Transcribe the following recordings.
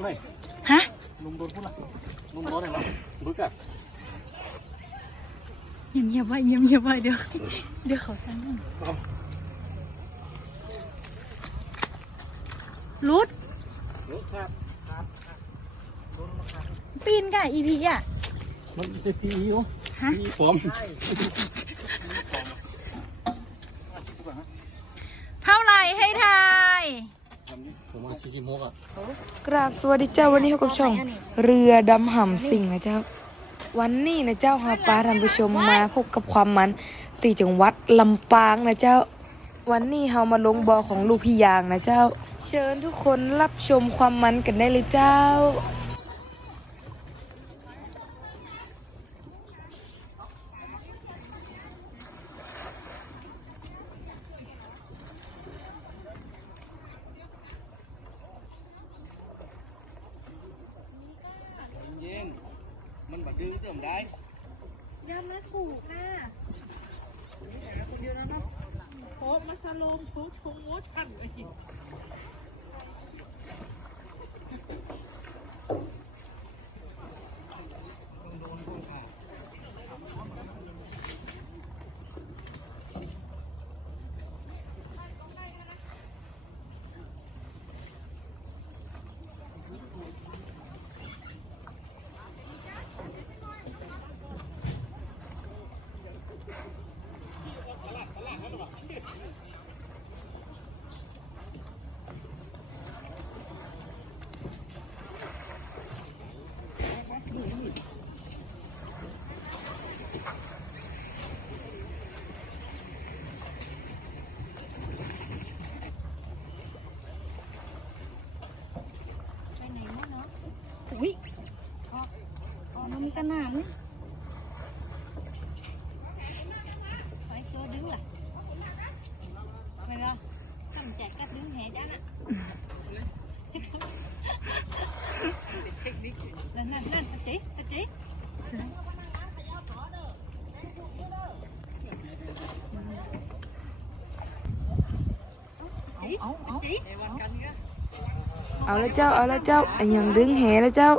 นไหมฮะลุงโดนพูดละลุงโดนไหนวะบึกอะเงียบเงียบๆไว้เงียบเงียบๆไว้เดี๋ยวเดี๋ยวเขาจะนั่งรุดครับครับโดนมาครับปีนกับอีพีอะมันจะปีอยู่ฮะปีปลอม เท่าไหร่ให้ทาย ผมมาชิชิโมกอะกราบสวัสดีเจ้าวันนี้พบกับช่อง เรือดำห่ำสิ่งนะเจ้า วันนี้นะเจ้าหาปลาท่านผู้ชมมาพบกับความมันตีจังหวัดลำปางนะเจ้า วันนี้เฮามาลงบอของลูกพี่ยางนะเจ้า เชิญทุกคนรับชมความมันกันได้เลยเจ้า เย็นมันบั ดดื้อเติมได้ยำและถูกค่ะโป๊ะมาสโลมโป๊ะชงโมชันไอ้ ไปไหนมาเนาะอุ้ยอ๋ออ๋อมันกันหนานไปโจดึงล่ะไปเลยทำแจกกัดดึงแหจ้าน่ะนั่นนั่นนั่นอาจิอาจิเอาเอาเอา เอาละเจ้า เอาละเจ้าอันยังดึงแหแล้วเจ้า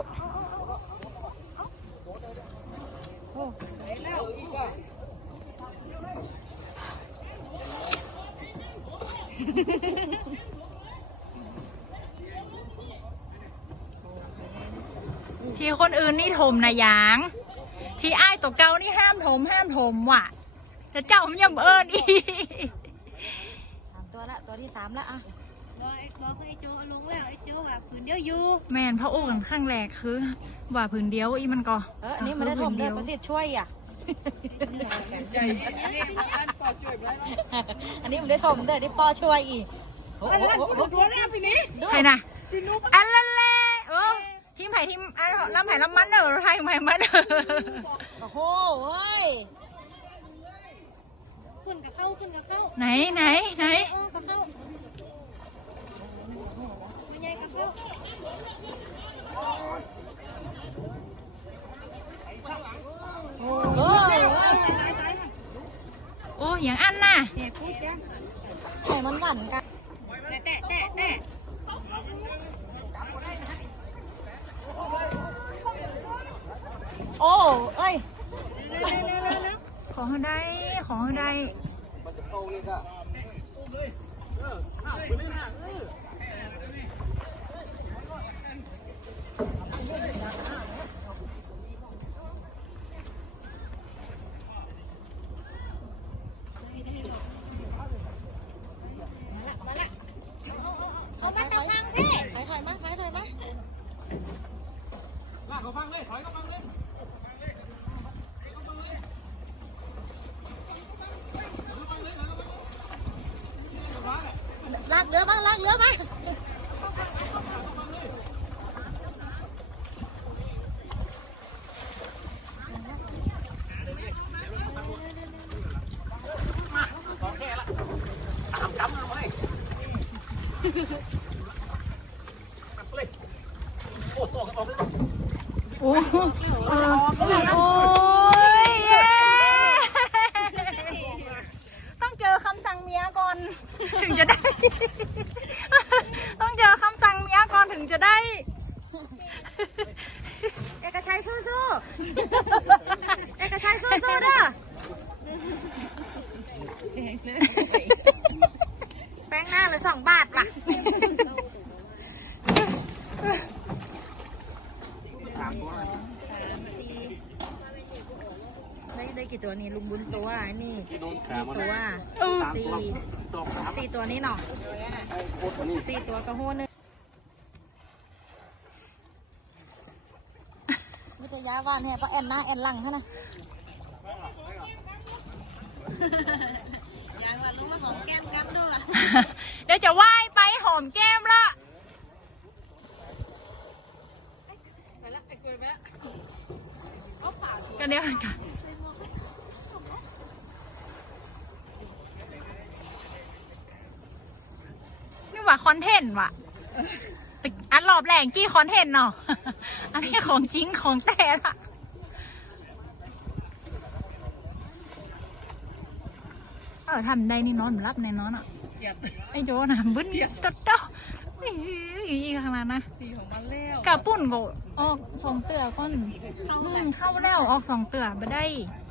ที่คนอื่นนี่ถมนะยาง ที่อ้ายตัวเก่านี่ห้ามถมห้ามถมว่ะ จะเจ้าผมยังเอิญอีกสามตัวละตัวที่สามละอะบ อกไอ้บอกไอ้โจเอาลงแล้วไอ้โจว่าผืนเดียวอยู่แม่นพระโอ้กันข้างแรกคือ ว่าผืนเดียวอีมันก็เอออันนี้มันได้ถมได้ประสิทธิ์ช่วยอะอันนี้มันได้ถมได้ที่ปอช่วยอีกโอ้โหโอ้โหโอ้โหใครนะอันละเล่เออทีมไผ่ทีมอันลำไผ่ลำมันเด้อไทยไผ่มันเด้อโอ้โหเว้ยขึ้นกับเข้าขึ้นกับเข้าไหนไหนไหนเออกับเข้ามันใหญ่ กับเขาโอ้โหโอ้อย่างอันน่ะไข่มันหวานกันแตะแตะแตะแตะโอ้เอ้ยของได้ของได้มันจะเข้าเลยก็เอามาตักนั่งพี่ ถอยถอยมาถอยถอยมาลากเขาฟังเลยถอยเขาฟังเลยลากเรือมาลากเรือมา โอ้โอ้ยเย้ต้องเจอคำสั่งเมียก่อน ถึงจะได้ ต้องเจอคำสั่งเมียก่อนถึงจะได้ ละสองบาทว่ะ สามตัวเลย ได้ได้ กี่ตัวนี่ลุงบุญตัวนี่ที่โดนสามตัวตัวเออสามตัวสองสามสี่ตัวนี้เนาะโคตรตัวนี้สี่ตัวกระโหนึงมีตัวยาว่านแห่ปะแอนหน้าแอนหลังเท่านะยังละลุงมาหอมแก้มกันด้วยเดี๋ยวจะว่ายไปหอมแก้มละกันเดียวกัน ว่าคอนเทนต์ว่ะแต่อันรอบแรงกี้คอนเทนต์เนาะ อันนี้ของจริงของแต่ละเออทำได้นี่นอนรับแน่นอนอะไอ้โจนะบึ้นตดเต้าอีกขนาดนะกะปุ่นก็ออกสองเตือก้อนอืมเข้าแล้วออกสองเตือไปได้แต่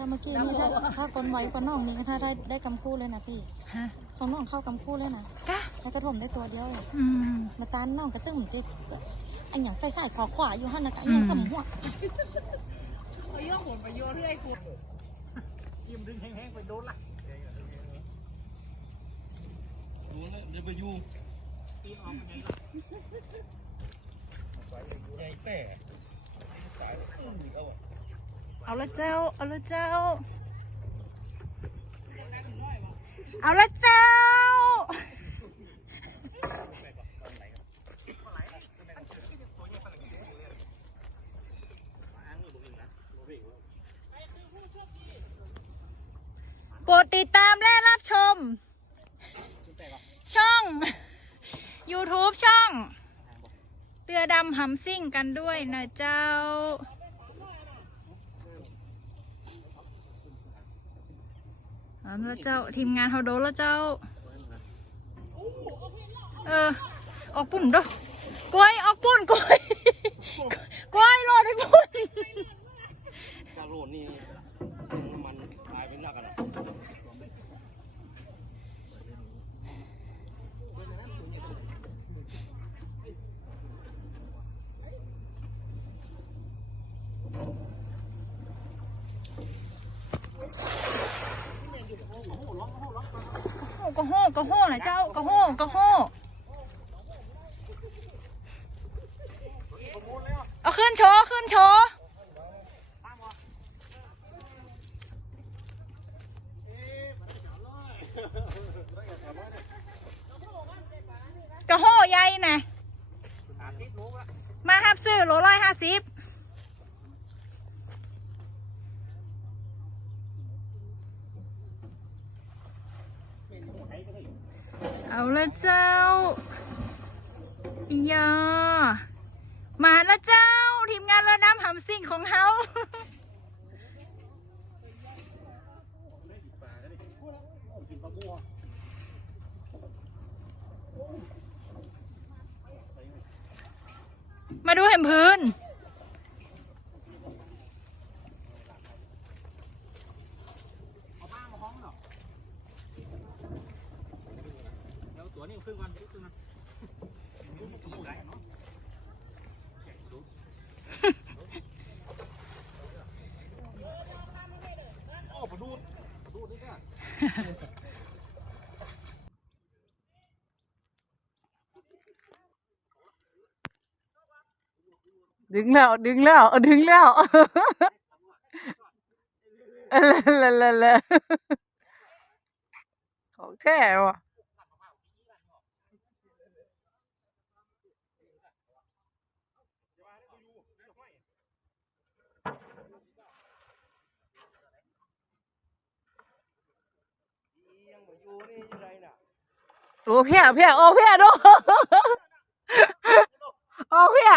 ถ้าเมื่อกี้นี่ถ้าถ้าคนไว้กว่าน้องนี่ก็ถ้าได้ได้กำคู่เลยนะพี่ฮะของน้องเข้ากำคู่เลยนะกะถ้ากระถมได้ตัวเดียวอืม มาตานน้องกระตึ้งจิตอันอย่างใส่ใส่ขอขวาอยู่หันนะกะอันอย่างอืม ขำหัวยิ้มดึงแห้งๆไปโดนละเดี๋ยวไปอยู่ตีออกยังไงล่ะใหญ่แต่สายอื้อเอาอะ เอาละเจ้า เอาละเจ้า เอาละเจ้า โปรดติดตามและรับชม ช่อง YouTube ช่องเรือดำหำซิ่งกันด้วยนะเจ้า เอาละเจ้าทีมงานเขาโดนแล้วเจ้า เออ ออกปุ่นด้วยกล้วยออกปุ่นกล้วยกล้วยรอดไปปุ่นกาโรดนี่ำมันตายเป็นหนักกันอะ กระโหกระโหนะเจ้ากระโหกระโหเอาขึ้นโชว์ขึ้นโชว์กระโหใหญ่นะมาฮับซื้อโลร้อยห้าสิบ เอาละเจ้ายามาล้วเจ้า ทีมงานเรือน้ำหำสิ่งของเฮามาดูเห็นพื้น เอาบ้างมาห้องหรอเดี๋ยวตัวนี้ขึ้นวันขึ้นนะโอ้ปดูดปดูดนี่ก็ ดึงแล้ว ดึงแล้วดึงแล้วละละละละของแท้ว่ะโอ้เพี้ยเพี้ยโอ้เพี้ยดูโอ้เพี้ย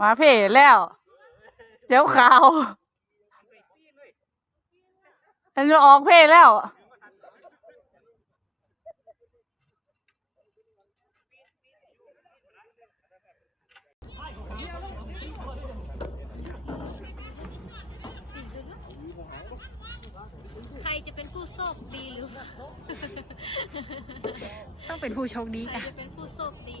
มาเพ่แล้ว เจ้าขาว อันนี้ออกเพ่แล้ว โชคดีหรือเปล่าต้องเป็นผู้โชคดีใครค่ะ จะเป็นผู้โชคดี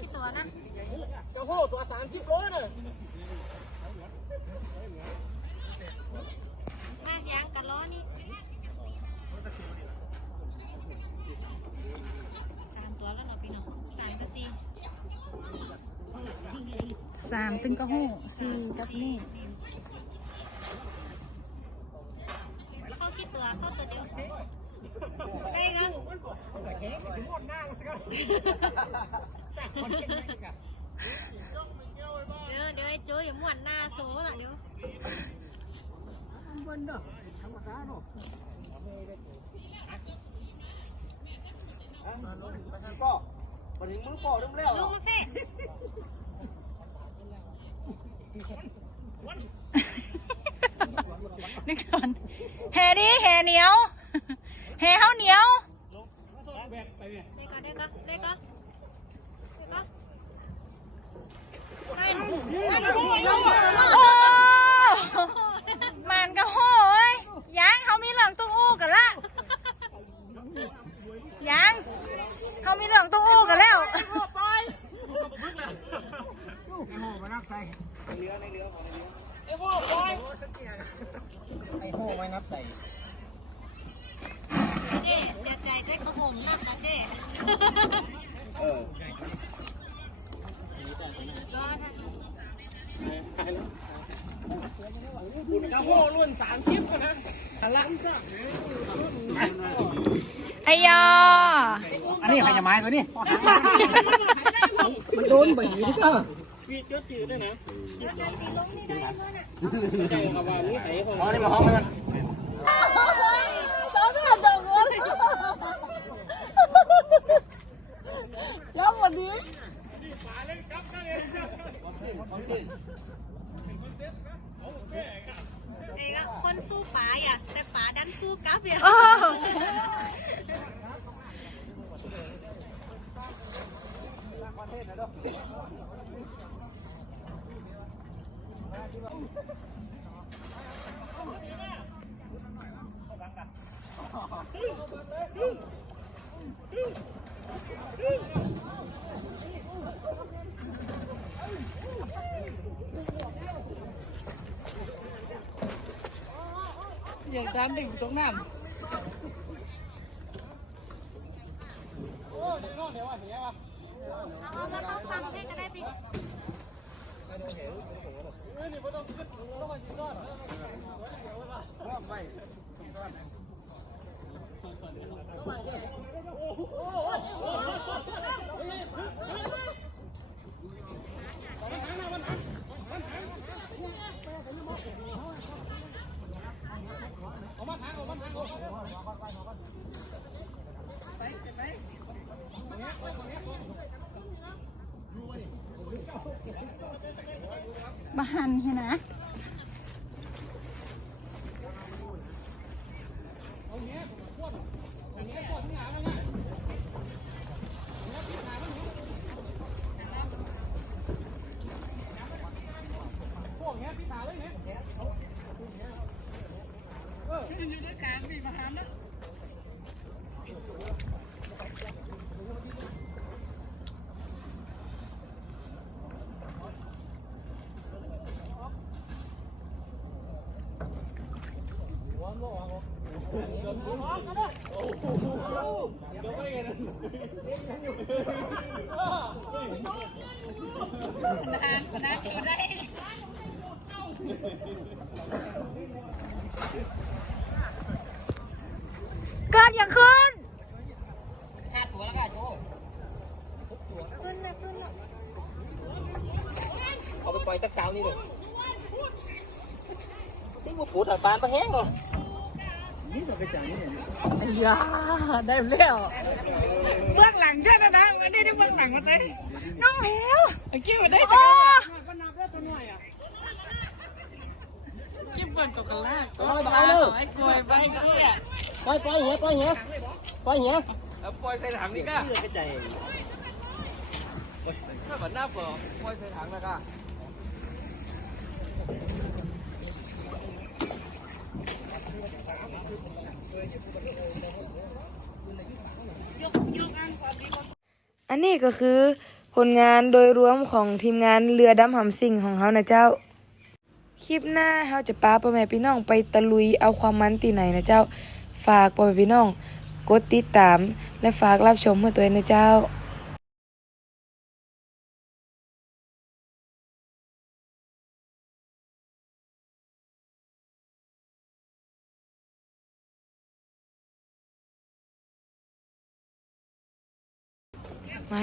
ที่ตัวนะ เจ้าโหตัวสามสิบโลน่ะมากยางกันล้อนี่สามตัวแล้วเนาะพี่น้อง สามกับสี่สามตึงกระหู้สี่กับนี่เข้าที่ตัวเข้าตัวเดียวได้กันเดี๋ยวเดี๋ยวไอ้โจ้อย่าม่วนหน้าโซ่ละเดี๋ยวก็ วันนี้มือปอกเริ่มแล้วลุงมาเฟ่นึกก่อนแห่นี้แห่เหนียวแห่ข้าวเหนียวได้ก็ได้ก็ได้ก็ได้ก็นั่นนั่นเราโอ้มันก็โห้เอ้ยยังเขามีเหลืองตุ้งอู้กันละยัง เขามีเหลืองตุ้งอู้กันแล้วไอ้โหมานับใส่ในเรือในเรือของในเรือไอ้โหบอยไอ้โหไว้นับใส่เจ๊เสียใจได้กระห่มนักนะเจ๊เออเจ้าโหรุ่นสามสิบนะพลังจ้ะ ไอ้ยออันนี้พญาไม้ตัวนี้ มันโดนบีบก็พี่เจ้าจืดด้วยนะแล้วกันตีลงนี่ได้ด้วยน่ะใช่ครับว่านี่ไอ้ของอ๋อนี่มาห้องกัน เอ้ก็คนสู้ป๋าอะแต่ป๋าดันสู้กลับอะ โอ้ อย่างตามดิ่งตรงน้ำ เอามาเข้าฟังให้ก็ได้พี่ มาหันเห็นนะ เกิดอย่างขึ้นขึ้นนะขึ้นนะเอาไปปล่อยตักสาวนี่เลยนี่มาปูถัดปานปลาแห้ง เรอไอ้ยาได้แล้วเบื้องหลังใช่ไหมนะวันนี้ได้เบื้องหลังมาเต้น้องแพลวไอ้กี้มาได้โอ้ก็นับได้ตัวหน่อยอะกิ๊บเปิดกับกันลากปล่อยปลาเลยไอ้กล้วยไปก็เนี่ยปล่อยปล่อยเหี้ยปล่อยเหี้ยปล่อยเหี้ยเอาปล่อยใส่ถังนี่ก้าเสื้อกระจายก็หน้าเปิดปล่อยใส่ถังนะก้า อันนี้ก็คือผลงานโดยรวมของทีมงานเรือดำหำสิ่งของเขานะเจ้า คลิปหน้าเขาจะปาพ่อแม่พี่น้องไปตะลุยเอาความมันตีไหนนะเจ้า ฝากพ่อแม่พี่น้อง กดติดตาม และฝากรับชมเมื่อตัวเองนะเจ้า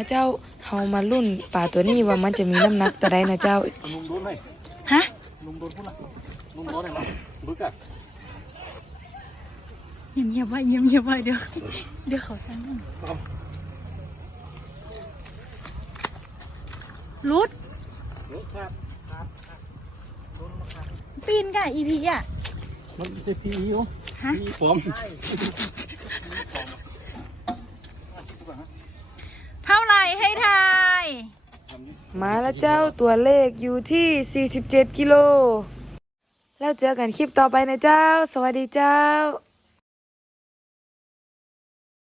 เจ้าเฮามารุ่นป่าตัวนี้ว่ามันจะมีน้ำหนักแต่ใดนะเจ้า ลุงโดนไหมฮะ ลุงโดนพูดละลุงโดนไหนบึกอะเงียบเงียบๆไว้เงียบเงียบๆไว้เดี๋ยวเดี๋ยวเขาสั่งรุดครับปีนกับอีพีอะมันจะพีอยู่ฮะพีผม เท่าไหร่ให้ทาย มาแล้วเจ้าตัวเลขอยู่ที่ 47 กิโล แล้วเจอกันคลิปต่อไปนะเจ้า สวัสดีเจ้า